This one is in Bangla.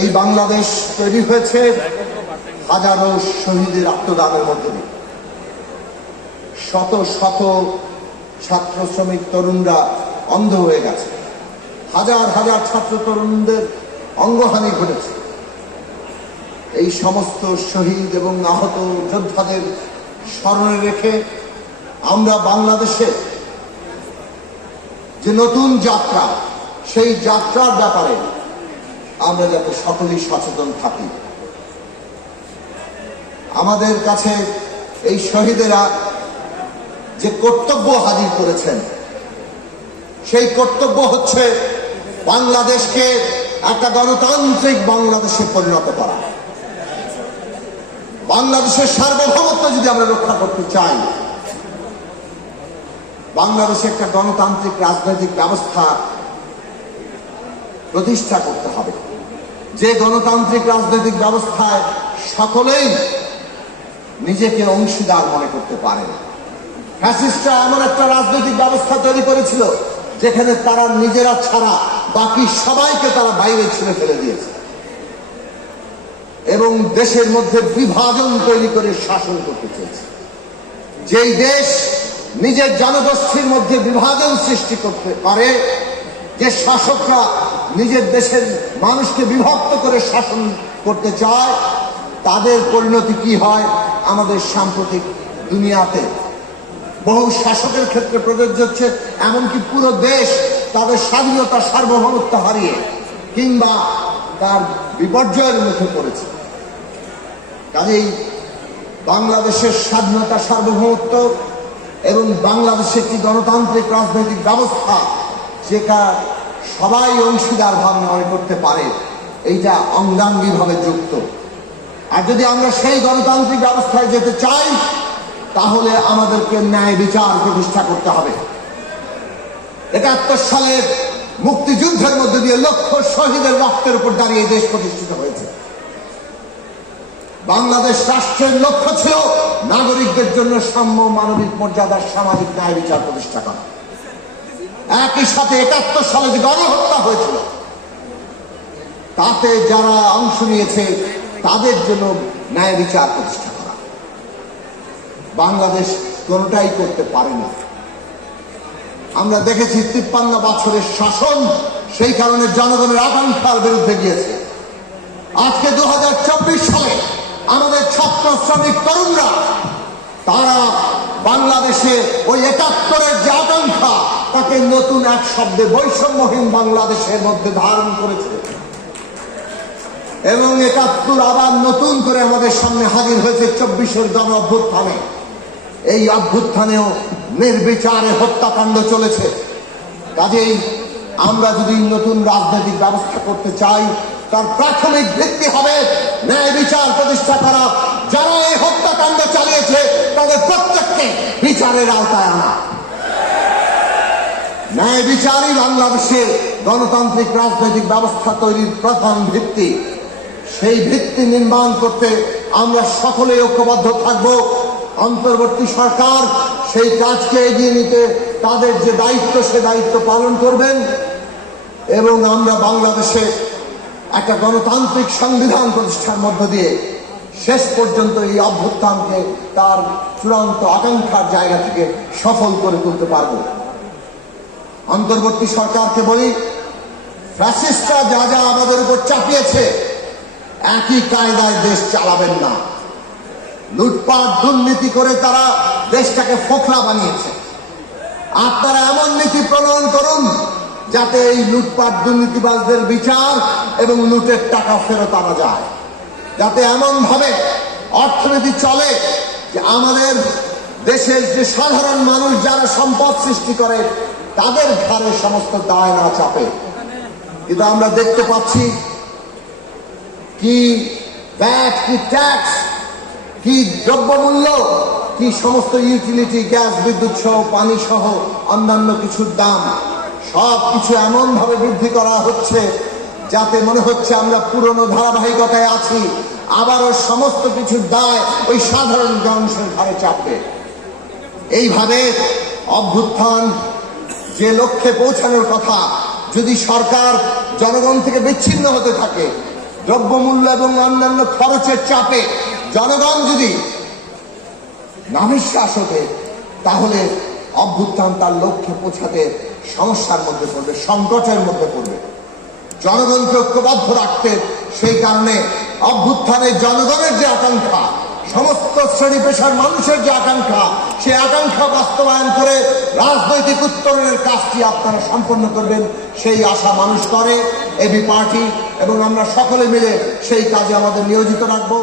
এই বাংলাদেশ তৈরি হয়েছে হাজারো শহীদের আত্মদানের মধ্য দিয়ে। শত শত ছাত্র শ্রমিক তরুণরা অন্ধ হয়ে গেছে, হাজার হাজার ছাত্র তরুণদের অঙ্গহানি ঘটেছে। এই সমস্ত শহীদ এবং আহত যোদ্ধাদের স্মরণে রেখে আমরা বাংলাদেশে যে নতুন যাত্রা, সেই যাত্রার ব্যাপারে আমরা যাতে সকলেই সচেতন থাকি। আমাদের কাছে এই শহীদেরা যে কর্তব্য হাজির করেছেন, সেই কর্তব্য হচ্ছে বাংলাদেশকে একটা গণতান্ত্রিক বাংলাদেশে পরিণত করা। বাংলাদেশের সার্বভৌমত্ব যদি আমরা রক্ষা করতে চাই, বাংলাদেশে একটা গণতান্ত্রিক রাজনৈতিক ব্যবস্থা প্রতিষ্ঠা করতে হবে, যে গণতান্ত্রিক রাজনৈতিক ব্যবস্থায় সকলেই নিজেকে অংশীদার মনে করতে পারে। ফ্যাসিস্টরা এমন একটা রাজনৈতিক ব্যবস্থা তৈরি করেছিল যেখানে তারা নিজেরা ছাড়া বাকি সবাইকে তারা বাইরে ছুঁড়ে ফেলে দিয়েছে এবং দেশের মধ্যে বিভাজন তৈরি করে শাসন করতে চেয়েছে। যেই দেশ নিজের জনগোষ্ঠীর মধ্যে বিভাজন সৃষ্টি করতে পারে, যে শাসকরা নিজের দেশের মানুষকে বিভক্ত করে শাসন করতে চায়, তাদের পরিণতি কি হয় আমাদের সাম্প্রতিক দুনিয়াতে বহু শাসকের ক্ষেত্রে প্রযোজ্য হচ্ছে। এমনকি পুরো দেশ তাদের স্বাধীনতা সার্বভৌমত্ব হারিয়ে কিংবা তার বিপর্যয়ের মুখে পড়েছে। কাজেই বাংলাদেশের স্বাধীনতা সার্বভৌমত্ব এবং বাংলাদেশের একটি গণতান্ত্রিক রাজনৈতিক ব্যবস্থা যেটা সবাই অংশীদার ভাব মনে করতে পারে, এইটা অঙ্গাঙ্গিভাবে যুক্ত। আর যদি আমরা সেই গণতান্ত্রিক ব্যবস্থায় যেতে চাই, তাহলে আমাদেরকে ন্যায় বিচার প্রতিষ্ঠা করতে হবে। ৭১ সালের মুক্তিযুদ্ধের মধ্যে দিয়ে লক্ষ শহীদের রক্তের উপর দাঁড়িয়ে দেশ প্রতিষ্ঠিত হয়েছে। বাংলাদেশ রাষ্ট্রের লক্ষ্য ছিল নাগরিকদের জন্য সাম্য, মানবিক মর্যাদার সামাজিক ন্যায় বিচার প্রতিষ্ঠা করা। একই সাথে ৭১ সালে যে গণহত্যা হয়েছিল, তাতে যারা অংশ নিয়েছে তাদের জন্য ন্যায় বিচার প্রতিষ্ঠা করা। বাংলাদেশ কোনোটাই করতে পারেনি। আমরা দেখেছি ৫৩ বছরের শাসন সেই কারণে জনগণের আকাঙ্ক্ষার বিরুদ্ধে গিয়েছে। আজকে ২০২৪ সালে আমাদের ছাত্র শ্রমিক তরুণরা তারা বাংলাদেশে ওই ৭১-এর যে আকাঙ্ক্ষা, তাকে নতুন এক শব্দে বৈষম্যহীন বাংলাদেশের মধ্যে ধারণ করেছে এবং ৭১ আবার নতুন করে আমাদের সামনে হাজির হয়েছে ২৪-এর গণ অভ্যুত্থানে। এই অভ্যুত্থানেও নির্বিচারে হত্যাকাণ্ড চলেছে। কাজেই আমরা যদি নতুন রাজনৈতিক ব্যবস্থা করতে চাই, তার প্রাথমিক ভিত্তি হবে ন্যায় বিচার প্রতিষ্ঠা করা। যারা এই হত্যাকাণ্ড চালিয়েছে তাদের প্রত্যেককে বিচারের আওতায় আনা। ন্যায় বিচারই বাংলাদেশের গণতান্ত্রিক রাজনৈতিক ব্যবস্থা তৈরির প্রধান ভিত্তি। সেই ভিত্তি নির্মাণ করতে আমরা সকলে ঐক্যবদ্ধ থাকব। অন্তর্বর্তী সরকার সেই কাজকে এগিয়ে নিতে তাদের যে দায়িত্ব, সে দায়িত্ব পালন করবেন এবং আমরা বাংলাদেশে একটা গণতান্ত্রিক সংবিধান প্রতিষ্ঠার মধ্য দিয়ে শেষ পর্যন্ত এই অভ্যুত্থানকে তার চূড়ান্ত আকাঙ্ক্ষার জায়গা থেকে সফল করে তুলতে পারব। অন্তর্বর্তী সরকারকে বলি, ফ্যাসিস্টরা যা যা আমাদের উপর চাপিয়েছে, একই কায়দায় দেশ চালাবেন না। লুটপাট দুর্নীতি করে তারা দেশটাকে ফোকলা বানিয়েছে। আপনারা এমন নীতি প্রণয়ন করুন যাতে এই লুটপাট দুর্নীতিবাজদের বিচার এবং লুটের টাকা ফেরত আনা যায়, যাতে এমন ভাবে অর্থনীতি চলে যে আমাদের দেশের যে সাধারণ মানুষ যারা সম্পদ সৃষ্টি করে তাদের ঘাড়ে সমস্ত দায় না চাপে। কিন্তু আমরা দেখতে পাচ্ছি কি ভ্যাট, কি ট্যাক্স, কি দ্রব্যমূল্য, কি সমস্ত ইউটিলিটি, গ্যাস, বিদ্যুৎ সহ, পানি সহ অন্যান্য কিছুর দাম সব কিছু এমন ভাবে বৃদ্ধি করা হচ্ছে যাতে মনে হচ্ছে আমরা পুরনো ধারাবাহিকতায় আছি। আবারও সমস্ত কিছুর দায় ওই সাধারণ জনগণের ঘাড়ে চাপবে। এইভাবে অভ্যুত্থান যে লক্ষ্যে পৌঁছানোর কথা, যদি সরকার জনগণ থেকে বিচ্ছিন্ন হতে থাকে, দ্রব্যমূল্য এবং অন্যান্য খরচের চাপে জনগণ যদি নাভিশ্বাস হতে, তাহলে অভ্যুত্থান তার লক্ষ্যে পৌঁছাতে সমস্যার মধ্যে পড়বে, সংকটের মধ্যে পড়বে। জনগণকে ঐক্যবদ্ধ রাখতে, সেই কারণে অভ্যুত্থানে জনগণের যে আকাঙ্ক্ষা, সমস্ত শ্রেণী পেশার মানুষের যে আকাঙ্ক্ষা, সেই আকাঙ্ক্ষা বাস্তবায়ন করে রাজনৈতিক উত্তরণের কাজটি আপনারা সম্পন্ন করবেন, সেই আশা মানুষ করে। এবি পার্টি এবং আমরা সকলে মিলে সেই কাজে আমাদের নিয়োজিত রাখবো।